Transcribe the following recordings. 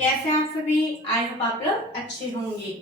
कैसे आप सभी? आई होप आप लोग अच्छे होंगे।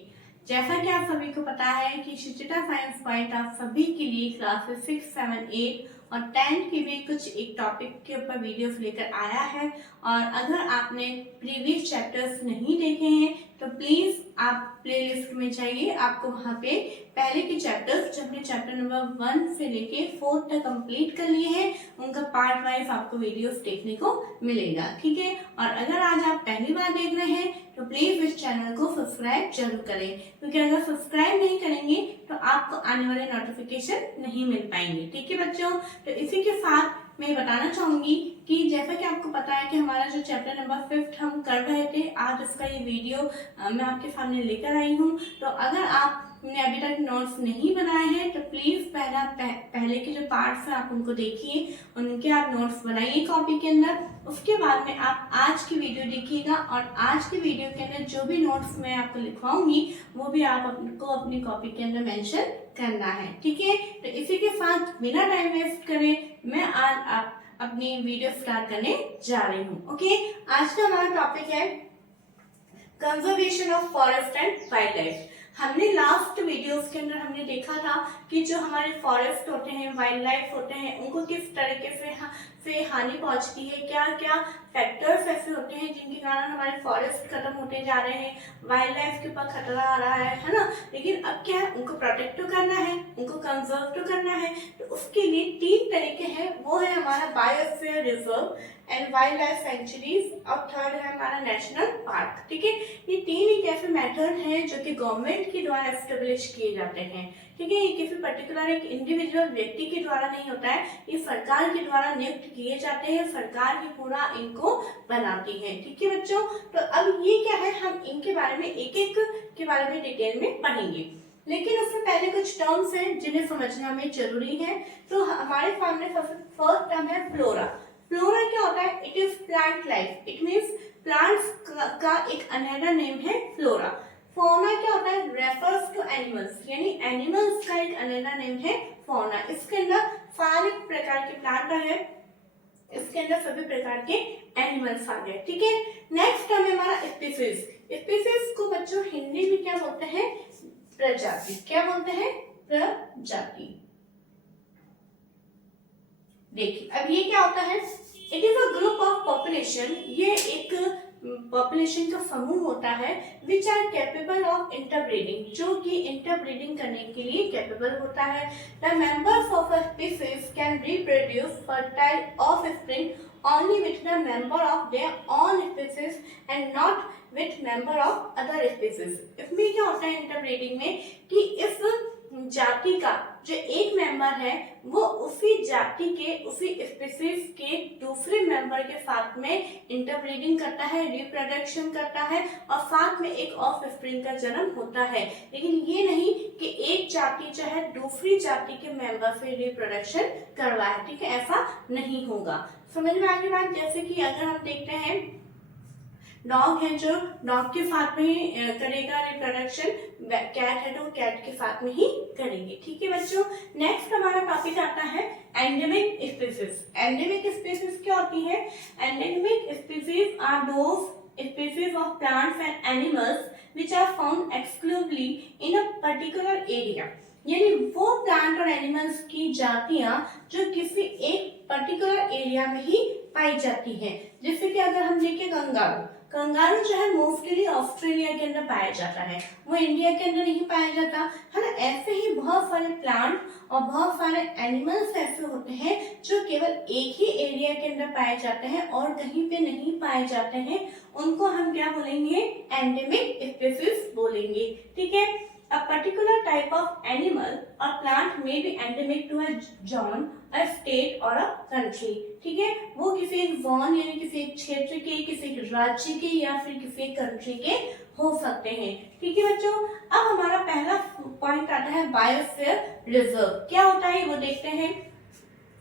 जैसा कि आप सभी को पता है कि शिक्षिता साइंस पॉइंट आप सभी के लिए क्लासेस 6, 7, 8 और 10 के भी कुछ एक टॉपिक के ऊपर वीडियोस लेकर आया है। और अगर आपने प्रीवियस चैप्टर्स नहीं देखे हैं तो प्लीज आप प्लेलिस्ट में जाइए, आपको वहाँ पे पहले के चैप्टर्स जो हमने चैप्टर नंबर 1 से लेके 4 तक कंप्लीट कर लिए हैं उनका पार्ट वाइज आपको वीडियोस देखने को मिलेगा। ठीक है, और अगर आज आप पहली बार देख रहे हैं तो प्लीज इस चैनल को सब्सक्राइब जरूर करें, क्योंकि अगर सब्सक्राइब नहीं करेंगे तो आपको आने वाले नोटिफिकेशन नहीं मिल पाएंगे। ठीक है बच्चों, तो इसी के साथ मैं बताना चाहूंगी कि जैसा कि आपको पता है कि हमारा जो चैप्टर नंबर 5 हम कर रहे थे, आज उसका ये वीडियो मैं आपके सामने लेकर आई हूँ। तो अगर आपने अभी तक नोट्स नहीं बनाए हैं तो प्लीज पहले के जो पार्ट्स हैं आप उनको देखिए, उनके आप नोट्स बनाइए कॉपी के अंदर। उसके बाद में आप आज की वीडियो देखिएगा और आज की वीडियो के अंदर जो भी नोट्स मैं आपको लिखवाऊंगी वो भी आप आपको अपनी कॉपी के अंदर मेंशन करना है। ठीक है, तो इसी के साथ बिना टाइम वेस्ट करे मैं आज अपनी वीडियो स्टार्ट करने जा रही हूँ। ओके, आज का हमारा टॉपिक है conservation of forest and wild life. हमने लास्ट वीडियोस के अंदर हमने देखा था कि जो हमारे फॉरेस्ट होते हैं, वाइल्ड लाइफ होते हैं, उनको किस तरीके से हानि पहुंचती है, क्या क्या फैक्टर्स ऐसे होते हैं जिनके कारण हमारे फॉरेस्ट खत्म होते जा रहे हैं, वाइल्ड लाइफ के ऊपर खतरा आ रहा है ना। लेकिन अब क्या है, उनको प्रोटेक्ट तो करना है, उनको कंजर्व तो करना है। तो उसके लिए 3 तरीके हैं, वो है हमारा biosphere reserve and wild life sanctuaries और थर्ड है हमारा नेशनल पार्क। ठीक है, ये 3 एक ऐसे मेथड हैं जो कि गवर्नमेंट के द्वारा एस्टेब्लिश किए जाते हैं। ठीक है, ये किसी पर्टिकुलर एक इंडिविजुअल व्यक्ति के द्वारा नहीं होता है, ये सरकार के द्वारा नियुक्त किए जाते हैं, सरकार ही पूरा इनको बनाती है। ठीक है बच्चों, तो अब ये क्या है, हम इनके बारे में एक एक के बारे में डिटेल में पढ़ेंगे, लेकिन उससे पहले कुछ टर्म्स हैं जिन्हें समझना हमें जरूरी है। तो हमारे सामने फर्स्ट टर्म है फ्लोरा। फ्लोरा क्या होता है? It is plant life, it means plants का एक अनदर नेम है फ्लोरा। फौना क्या होता है? रेफर्स टू एनिमल्स, यानी एनिमल्स का एक अनदर नेम है फौना। इसके अंदर सारे प्रकार के प्लांट है, इसके अंदर सभी प्रकार के एनिमल्स आ गए। ठीक है, नेक्स्ट टर्म है हमारा स्पीसीज। स्पीसीज को बच्चों हिंदी में क्या बोलते हैं? प्रजाति। क्या बोलते हैं? प्रजाति। देखिए अब ये क्या होता है? It is a group of population, ये एक पॉपुलेशन का समूह होता है which are capable of interbreeding, जो कि इंटरब्रीडिंग करने के लिए कैपेबल होता है। The members of a species can reproduce fertile offspring only with the member of their own species and not with member of other species। इसमें क्या होता है इंटरब्रीडिंग में कि इस जाति का जो एक मेंबर है वो उसी जाति के, उसी स्पीसीज के दूसरे मेंबर के साथ में इंटरब्रीडिंग करता है, रिप्रोडक्शन करता है और साथ में एक ऑफस्प्रिंग का जन्म होता है। लेकिन ये नहीं कि एक जाति जो है दूसरी जाति के मेंबर से रिप्रोडक्शन करवाए। ठीक है, ऐसा नहीं होगा। समझ में आगे बात? जैसे कि अगर हम देखते हैं डॉग है जो डॉग के साथ में ही करेगा रिप्रोडक्शन, कैट है तो कैट के साथ में ही करेंगे। ठीक है बच्चों, नेक्स्ट हमारा टॉपिक आता है एंडेमिक स्पीसीज। एंडेमिक स्पीसीज क्या होती है? Endemic species are those species of plants and animals which are found exclusively in a particular area, यानी वो प्लांट और एनिमल्स की जातियां जो किसी एक पर्टिकुलर एरिया में ही पाई जाती हैं। जैसे कि अगर हम देखें कंगारू, कंगारू जो है मोस्टली ऑस्ट्रेलिया के अंदर पाया जाता है, वो इंडिया के अंदर नहीं पाया जाता है ना। ऐसे ही बहुत सारे प्लांट और बहुत सारे एनिमल्स ऐसे होते हैं जो केवल एक ही एरिया के अंदर पाए जाते हैं और कहीं पे नहीं पाए जाते हैं, उनको हम क्या बोलेंगे? एंडेमिक स्पीसीज बोलेंगे। ठीक है, a particular type of animal or plant may be endemic to a zone, a state or a country। ठीक है, वो किसी एक जोन यानी किसी एक क्षेत्र के, किसी एक राज्य के या फिर किसी एक कंट्री के हो सकते हैं। ठीक है बच्चों, अब हमारा पहला पॉइंट आता है बायोस्फीयर रिजर्व। क्या होता है वो देखते हैं।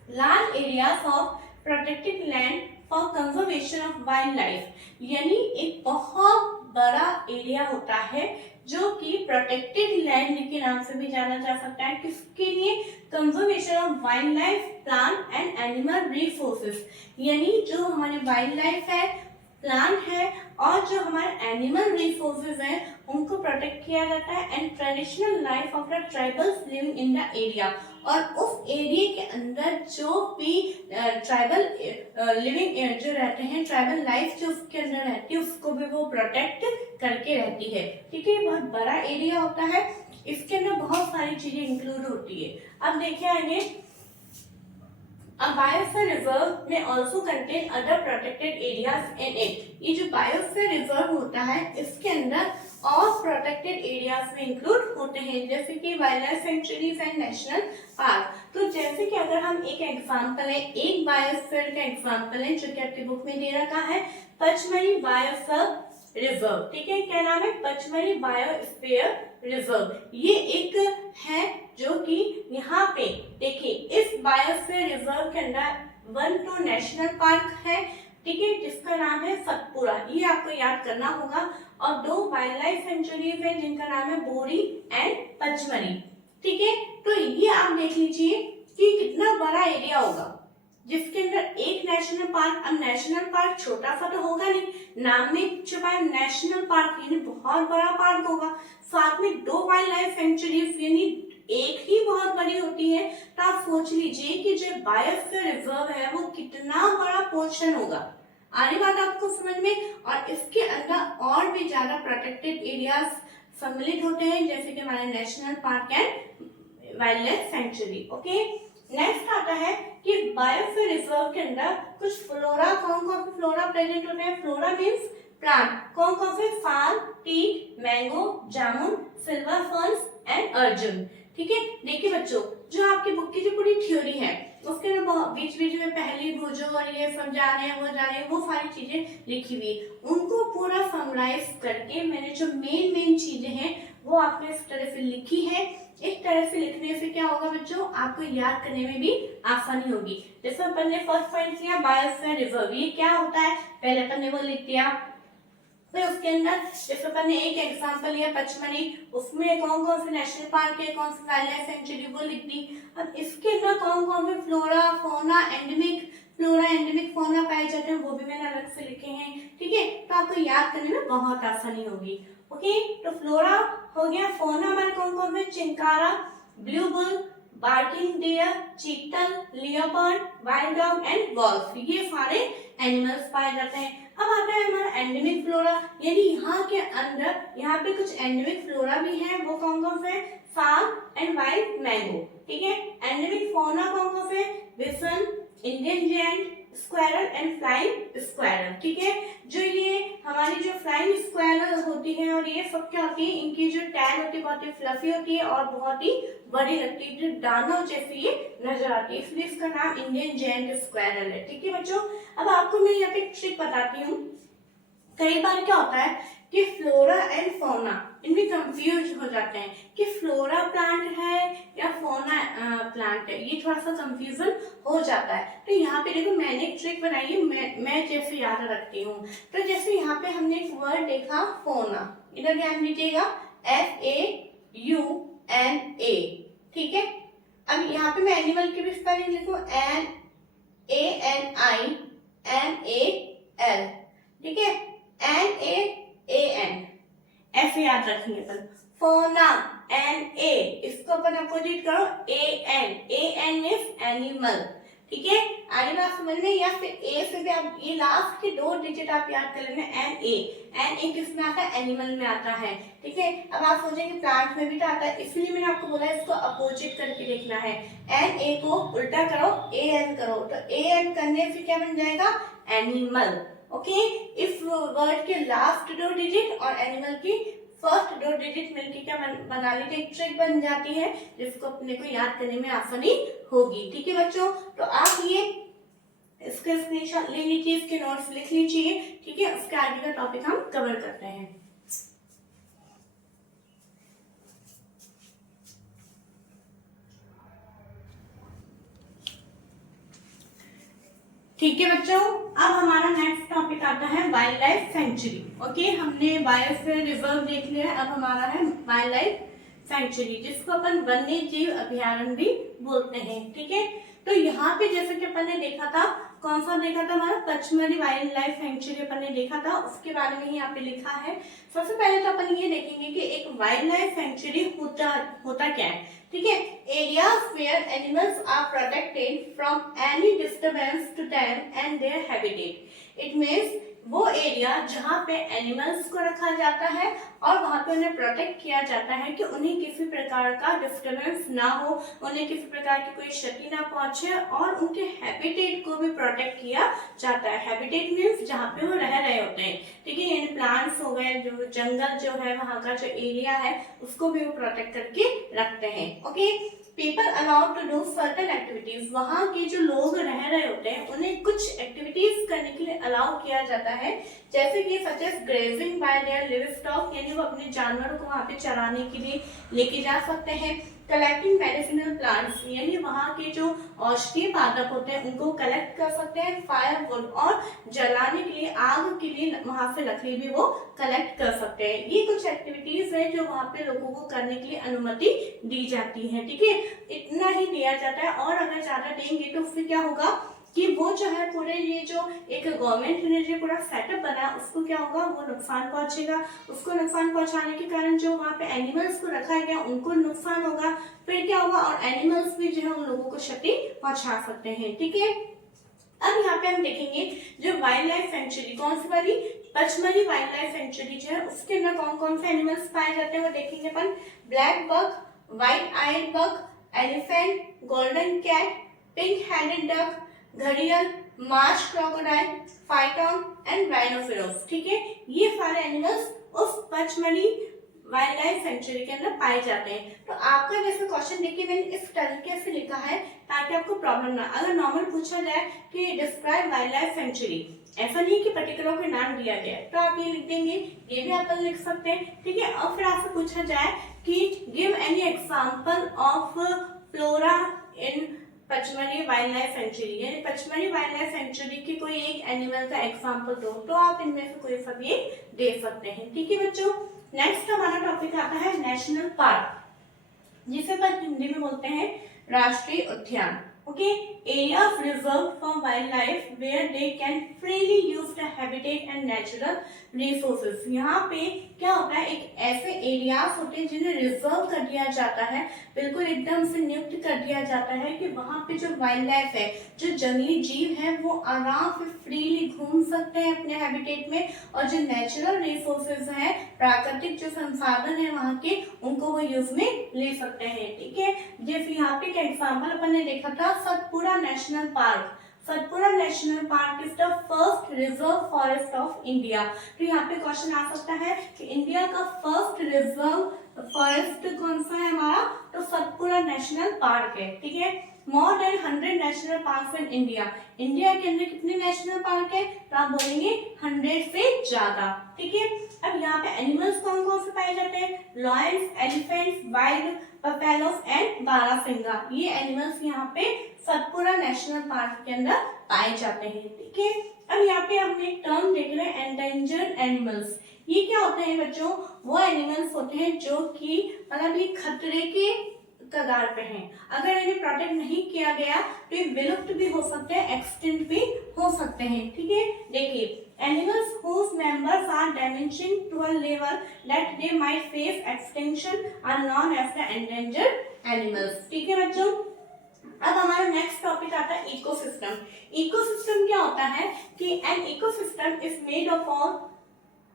Large areas of protected land for conservation of wild life, यानी एक बहुत बड़ा एरिया होता है जो कि प्रोटेक्टेड लैंड के नाम से भी जाना जा सकता है। किसके लिए? Conservation of wild life, plant and animal resources, यानी जो हमारे वाइल्ड लाइफ है, प्लांट है और जो हमारे एनिमल रिसोर्सेज हैं उनको प्रोटेक्ट किया जाता है and traditional life of the tribals living in the area, और उस एरिया के अंदर जो भी ट्राइबल लिविंग जो रहते हैं, ट्राइबल लाइफ जो उसके अंदर रहती है उसको भी वो प्रोटेक्ट करके रहती है। ठीक है, बहुत बड़ा एरिया होता है, इसके अंदर बहुत सारी चीजें इंक्लूड होती है। अब देखिए आगे, A biosphere reserve may also contain other protected areas in it. ये जो बायोस्फीयर रिजर्व होता है इसके अंदर और प्रोटेक्टेड एरियाज में इंक्लूड होते हैं, जैसे कि wild life sanctuaries and national park. तो जैसे कि अगर हम एक एग्जांपल है, एक बायोस्फीयर का एग्जांपल है जो कि आपकी बुक में दे रखा है, पचमढ़ी बायोस्फीयर रिजर्व। ठीक है, क्या नाम है? Pachmarhi biosphere reserve. ये एक है जो कि यहाँ पे देखिए, इस बायोस्फीयर रिजर्व के अंदर 1 तो नेशनल पार्क है, ठीक है, जिसका नाम है सतपुड़ा, ये आपको याद करना होगा, और 2 वाइल्ड लाइफ सेंचुरीज है जिनका नाम है बोरी एंड पचमढ़ी। ठीक है, तो ये आप देख लीजिए कि कितना बड़ा एरिया होगा जिसके अंदर एक नेशनल पार्क। अब नेशनल पार्क छोटा सा तो होगा नहीं, नाम में छुपा है नेशनल पार्क, यानी बहुत बड़ा पार्क होगा, साथ में 2 वाइल्ड लाइफ सेंचुरीज यानी एक ही बहुत बड़ी होती है। तो आप सोच लीजिए कि जो बायोस्फीयर रिजर्व है वो कितना बड़ा पोर्शन होगा। आ रही बात आपको समझ में? और इसके अंदर और भी ज्यादा प्रोटेक्टेड एरियाज सम्मिलित होते हैं, जैसे कि हमारे national park and wild life sanctuary. Okay, next आता है कि बायोस्फीयर रिजर्व के अंदर कुछ फ्लोरा, कौन कौन से फ्लोरा प्रेजेंट होते हैं? फ्लोरा मीन्स प्लांट, कौन कौन से? फाल, teak, mango, jamun, silver ferns and arjun. ठीक है, देखिए बच्चों, जो आपकी बुक की जो पूरी थ्योरी है उसके अंदर बीच बीच में पहली भुजो और ये सब जा रहे हैं, वो जा रहे हैं, वो सारी चीजें लिखी हुई, उनको पूरा समराइज करके मैंने जो मेन चीजें हैं वो आपने इस तरह से लिखी है। इस तरह से लिखने से क्या होगा बच्चों, आपको याद करने में भी आसानी होगी। जैसे अपन ने फर्स्ट पॉइंट लिया बायोस्फीयर रिजर्व, ये क्या होता है पहले अपन ने वो लिख दिया, फिर उसके अंदर जैसे अपन ने एक एग्जांपल लिया पचमढ़ी, उसमें कौन कौन से नेशनल पार्क है, कौन सी वाइल्ड लाइफ सेंचुरी, वो लिख दी। अब इसके अंदर कौन कौन से flora fauna endemic, flora endemic fauna पाए जाते हैं वो भी मैंने अलग से लिखे हैं। ठीक है, तो आपको याद करने में बहुत आसानी होगी। ओके, तो फ्लोरा हो गया, फौना हमारे कौन कौन से? Chinkara, blue bull, barking deer, chital, leopard, wild dog and wolf, ये सारे एनिमल्स पाए जाते हैं। अब आता है हमारा एंडेमिक फ्लोरा, यानी यहाँ के अंदर यहाँ पे कुछ एंडेमिक फ्लोरा भी है, वो कौन कौन से? फाग एंड वाइल्ड मैंगो। ठीक है, एंडेमिक फौना कौन कौन से? Bison, Indian giant, squirrel and flying squirrel. ठीक है, जो ये हमारी जो फ्लाइंग स्क्वायरल होती है और ये सब क्या होती है, इनकी जो टैल होती है बहुत ही फ्लफी होती है और बहुत ही बड़ी लगती है, जो दानव जैसी ये नजर आती है, इसलिए इसका नाम इंडियन जेंट स्क्वायरल है। ठीक है बच्चों, अब आपको मैं यहाँ पे एक ट्रिक बताती हूँ। कई बार क्या होता है कि फ्लोरा एंड फौना इनमें कंफ्यूज हो जाते हैं कि फ्लोरा प्लांट है या फौना प्लांट है, ये थोड़ा सा कंफ्यूजन हो जाता है। तो यहाँ पे देखो मैंने एक ट्रिक बनाई है, मैं जैसे याद रखती हूँ। तो जैसे यहाँ पे हमने एक वर्ड देखा फौना, इधर ध्यान दीजिएगा, FAUNA। ठीक है, अब यहाँ पे मैं एनिमल की भी स्पेलिंग लिखूं, NANIMAL। ठीक है, NAAN, ऐसे याद रखेंगे अपन। फौना NA, इसको अपन अपोजिट करो AN मीन्स एनिमल। ठीक है, आगे बात समझ में, या फिर ए से भी आप ये लास्ट के 2 डिजिट आप याद कर लेना, NA किस में आता है? एनिमल में आता है। ठीक है, अब आप सोचेंगे प्लांट में भी तो आता है, इसलिए मैंने आपको बोला इसको अपोजिट करके देखना है। NA को उल्टा करो, AN करो, तो AN करने से क्या बन जाएगा? एनिमल। ओके, इस वर्ड के लास्ट 2 डिजिट और एनिमल की फर्स्ट 2 डिजिट मिलकर क्या बना लीजिए, एक ट्रिक बन जाती है जिसको अपने को याद करने में आसानी होगी। ठीक है बच्चों, तो आप ये इसके स्क्रीनशॉट ले लीजिए, इसके नोट्स लिख लीजिए। ठीक है, उसके आगे का टॉपिक हम कवर करते हैं। ठीक है बच्चों, अब हमारा नेक्स्ट टॉपिक आता है वाइल्ड लाइफ सेंचुरी। ओके, हमने बायोस्फीयर रिजर्व देख लिया, अब हमारा है वाइल्ड लाइफ सेंचुरी, जिसको अपन वन्य जीव अभ्यारण्य भी बोलते हैं। ठीक है, तो यहाँ पे जैसे कि अपन ने देखा था कौन सा देखा था हमारा, पचमढ़ी वाइल्ड लाइफ सेंचुरी अपन ने देखा था, उसके बारे में ही यहाँ पे लिखा है। सबसे पहले तो अपन ये देखेंगे कि एक वाइल्ड लाइफ सेंचुरी होता क्या है। ठीक है, areas where animals are protected from any disturbance to them and their habitat. It means वो एरिया जहाँ पे एनिमल्स को रखा जाता है और वहाँ पे उन्हें प्रोटेक्ट किया जाता है कि उन्हें किसी प्रकार का डिस्टर्बेंस ना हो, उन्हें किसी प्रकार की कोई क्षति ना पहुंचे, और उनके हैबिटेट को भी प्रोटेक्ट किया जाता है। हैबिटेट मीन्स जहाँ पे वो रह रहे होते हैं। ठीक है, यानी प्लांट्स हो गए, जो जंगल जो है वहाँ का जो एरिया है उसको भी वो प्रोटेक्ट करके रखते हैं। Okay, people allowed to do certain activities, वहाँ के जो लोग रह रहे होते हैं उन्हें कुछ एक्टिविटीज करने के लिए अलाउ किया जाता है, जैसे कि such as grazing by their livestock, यानी वो अपने जानवरों को वहाँ पे चराने के लिए लेके जा सकते हैं। कलेक्टिंग मेडिसिनल प्लांट्स, यानी वहाँ के जो औषधीय पादप होते हैं उनको कलेक्ट कर सकते हैं। फायरवुड, और जलाने के लिए, आग के लिए वहाँ से लकड़ी भी वो कलेक्ट कर सकते हैं। ये कुछ एक्टिविटीज है जो वहाँ पे लोगों को करने के लिए अनुमति दी जाती है। ठीक है, इतना ही दिया जाता है, और अगर ज्यादा देंगे तो फिर क्या होगा कि वो जो है पूरे ये जो एक गवर्नमेंट ने जो पूरा सेटअप बनाया उसको क्या होगा, वो नुकसान पहुंचेगा। उसको नुकसान पहुंचाने के कारण जो वहाँ पे एनिमल्स को रखा गया उनको नुकसान होगा, फिर क्या होगा, और एनिमल्स भी जो है उन लोगों को क्षति पहुंचा सकते हैं। ठीक है, अब यहाँ पे हम देखेंगे जो वाइल्ड लाइफ सेंचुरी, कौन सी वाली, पचमढ़ी वाइल्ड लाइफ सेंचुरी जो है उसके अंदर कौन कौन से एनिमल्स पाए जाते हैं वो देखेंगे अपन। Black buck, white eyed buck, elephant, golden cat, pink headed duck, घड़ियाल, marsh crocodile, python and rhinoceros. ठीक है, ये सारे एनिमल्स उस पचमढ़ी वाइल्ड लाइफ सेंचुरी के अंदर पाए जाते हैं। तो आपका जैसे क्वेश्चन देखिए मैंने इस तरीके से लिखा है ताकि आपको प्रॉब्लम ना, अगर नॉर्मल पूछा जाए कि डिस्क्राइब वाइल्ड लाइफ सेंचुरी, ऐसा नहीं कि पर्टिकुलर कोई नाम दिया गया है तो आप ये लिख देंगे, ये भी अपन लिख सकते हैं। ठीक है, और फिर आपसे पूछा जाए कि give any example of flora in Pachmarhi wild life sanctuary, यानी पचमढ़ी वाइल्ड लाइफ सेंचुरी की कोई एक एनिमल का एग्जांपल दो, तो आप इनमें से कोई सा भी दे सकते हैं। ठीक है बच्चों, नेक्स्ट हमारा टॉपिक आता है नेशनल पार्क, जिसे अपन हिंदी में बोलते हैं राष्ट्रीय उद्यान। Okay, area of reserve for wild life where they can freely use the habitat and natural resources. यहाँ पे क्या होता है, एक ऐसे एरियाज होते हैं जिन्हें रिजर्व कर दिया जाता है, बिल्कुल एकदम से नियुक्त कर दिया जाता है कि वहाँ पे जो वाइल्ड लाइफ है, जो जंगली जीव है, वो आराम से फ्रीली घूम सकते हैं अपने हैबिटेट में, और जो नेचुरल रिसोर्सेज है, प्राकृतिक जो संसाधन है वहाँ के, उनको वो यूज में ले सकते हैं। ठीक है, जैसे यहाँ पे एक एग्जाम्पल अपन ने देखा था Satpura national park. Satpura national park is the first reserve forest of India. तो यहाँ पे क्वेश्चन आ सकता है कि इंडिया का फर्स्ट रिजर्व फॉरेस्ट कौन सा है हमारा, तो सतपुड़ा नेशनल पार्क है। ठीक है, more than 100 national park in India. India के अंदर कितने नेशनल पार्क है, तो आप बोलेंगे 100 से ज्यादा। ठीक है, अब यहाँ पे एनिमल्स कौन कौन से पाए जाते हैं, lions, elephants, wild buffaloes and barasingha, ये एनिमल्स यहाँ पे सतपुड़ा नेशनल पार्क के अंदर पाए जाते हैं। ठीक है, अब यहाँ पे हमने एक टर्म देख रहे हैं एंडेंजर्ड एनिमल्स। ये क्या होते हैं बच्चों, वो एनिमल्स होते हैं जो कि मतलब ये खतरे के कगार पे हैं, अगर इन्हें प्रोटेक्ट नहीं किया गया तो ये विलुप्त भी हो सकते हैं, एक्सटिंक्ट भी हो सकते हैं। ठीक है, देखिए animals whose members are diminishing to a level that they might face extinction are known as the endangered animals। ठीक है बच्चों, अब हमारा नेक्स्ट टॉपिक आता है इकोसिस्टम। इकोसिस्टम क्या होता है कि an ecosystem is made up of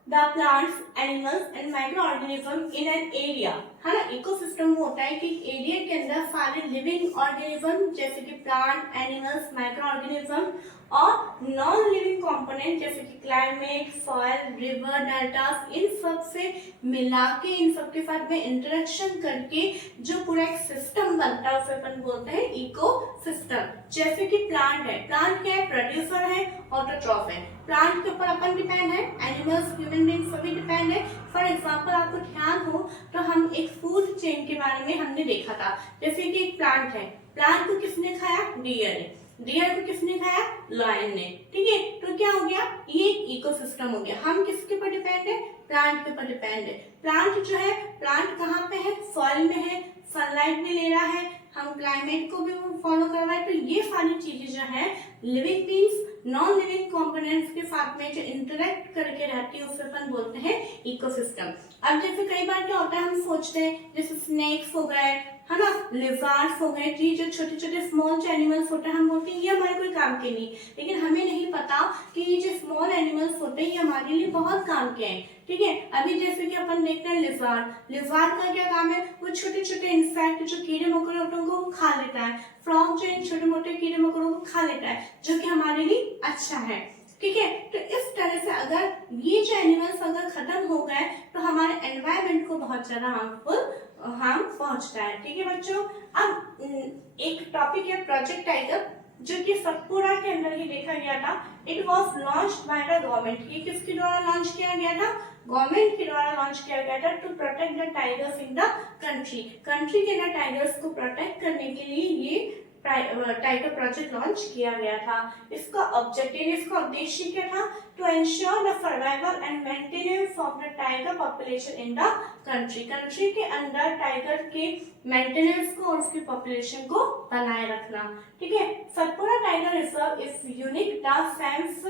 the plants, animals and micro organism in an area, है ना। इकोसिस्टम वो होता है कि एरिया के अंदर सारे लिविंग ऑर्गेनिज्म जैसे कि प्लांट, एनिमल्स, माइक्रो ऑर्गेनिज्म और नॉन लिविंग कंपोनेंट जैसे कि क्लाइमेट, सॉइल, रिवर, डेल्टास, इन सब से मिला के, इन सब के साथ में इंटरेक्शन करके जो पूरा एक सिस्टम बनता है उसे अपन बोलते हैं इकोसिस्टम। जैसे कि प्लांट है, प्लांट क्या है, प्रोड्यूसर है, ऑटोट्रॉफ है। प्लांट के ऊपर अपन डिपेंड है, एनिमल्स, ह्यूमन बीइंग्स सभी डिपेंड है। फॉर एग्जांपल आपको ध्यान हो तो हम एक फूड चेन के बारे में हमने देखा था, जैसे कि एक प्लांट है, प्लांट को किसने खाया, डियर ने। डियर को किसने खाया? लायन ने। ठीक है, तो क्या हो गया? ये इकोसिस्टम हो गया। हम किसके पर डिपेंड है? प्लांट के पर डिपेंड है। प्लांट जो है, प्लांट कहाँ पे है? सॉइल में है, सनलाइट भी ले रहा है, हम क्लाइमेट को भी फॉलो कर रहा है। तो ये सारी चीजें जो है living beings non living components के साथ में जो इंटरेक्ट करके रहती है उसे अपन बोलते हैं इकोसिस्टम। अब जैसे कई बार क्या होता है, हम सोचते हैं जैसे स्नेक्स हो गए, है ना, लिजर्ड्स हो गए, ये जो छोटे छोटे स्मॉल एनिमल्स होते हैं, हम बोलते हैं ये हमारे कोई काम के नहीं, लेकिन हमें नहीं पता कि ये जो स्मॉल एनिमल्स होते हैं ये हमारे लिए बहुत काम के हैं। ठीक है, अभी जैसे कि अपन देखते हैं लिजर्ड का क्या काम है? वो छोटे छोटे इंसेक्ट जो कीड़े मकोड़े होते हैं उनको खा लेता है। फ्रॉग जो इन छोटे मोटे कीड़े मकोड़ों को खा लेता है, जो कि हमारे लिए अच्छा है। ठीक है, तो इस तरह से अगर ये जो एनिमल्स अगर खत्म हो गए तो हमारे एनवायरमेंट को बहुत ज्यादा हार्म पहुंचता है। ठीक है बच्चों, अब एक टॉपिक है प्रोजेक्ट टाइगर, जो कि सतपुड़ा के अंदर ही देखा गया था। It was launched by the government. ये किसके द्वारा लॉन्च किया गया था? गवर्नमेंट के द्वारा लॉन्च किया गया था, to protect the tigers in the country. Country के ना टाइगर्स को प्रोटेक्ट करने के लिए ये टाइगर प्रोजेक्ट लॉन्च किया गया था। इसका ऑब्जेक्टिव, इसका उद्देश्य क्या था? To ensure the survival and maintenance of the tiger population in the country. Country के अंदर टाइगर के मेंटेनेंस को और उसकी पॉपुलेशन को बनाए रखना। ठीक है, Satpura tiger reserve is unique the sense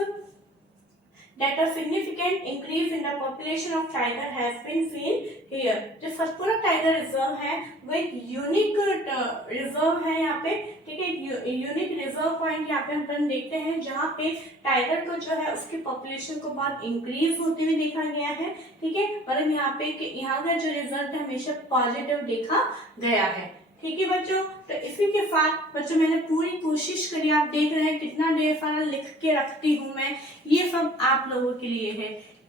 that a significant increase in the population of tiger has been seen here। जो सतपुड़ा टाइगर रिजर्व है वो एक यूनिक रिजर्व है यहाँ पे। ठीक है, यूनिक रिजर्व पॉइंट यहाँ पे हम देखते हैं जहाँ पे टाइगर को जो है उसकी पॉपुलेशन को बहुत इंक्रीज होते हुए देखा गया है। ठीक है, मतलब यहाँ पे यहाँ का जो रिजल्ट है हमेशा पॉजिटिव देखा गया है। ठीक है बच्चों, तो इसी के साथ बच्चों मैंने पूरी कोशिश करी, आप देख रहे हैं कितना ढेर सारा लिख के रखती हूँ मैं, ये सब आप लोगों के लिए है।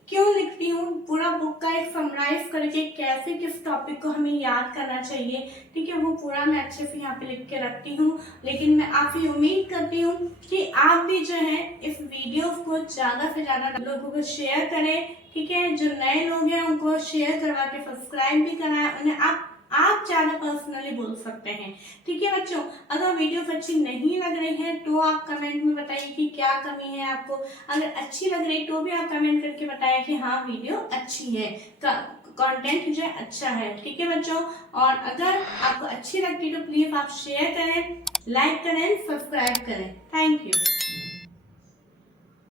क्यों लिखती हूँ? पूरा बुक का एक समराइज करके कैसे किस टॉपिक को हमें याद करना चाहिए, ठीक है, वो पूरा मैं अच्छे से यहाँ पे लिख के रखती हूँ। लेकिन मैं आपसे उम्मीद करती हूँ कि आप भी जो है इस वीडियो को ज्यादा से ज्यादा लोगों को शेयर करें। ठीक है, जो नए लोग हैं उनको शेयर करवा के सब्सक्राइब भी कराएं, उन्हें आप ज्यादा पर्सनली बोल सकते हैं। ठीक है बच्चों, अगर वीडियोस अच्छी नहीं लग रही है तो आप कमेंट में बताइए कि क्या कमी है आपको। अगर अच्छी लग रही तो भी आप कमेंट करके बताइए कि हाँ वीडियो अच्छी है, कंटेंट जो है अच्छा है। ठीक है बच्चों, और अगर आपको अच्छी लगती है तो प्लीज आप शेयर करें, लाइक करें, सब्सक्राइब करें। Thank you.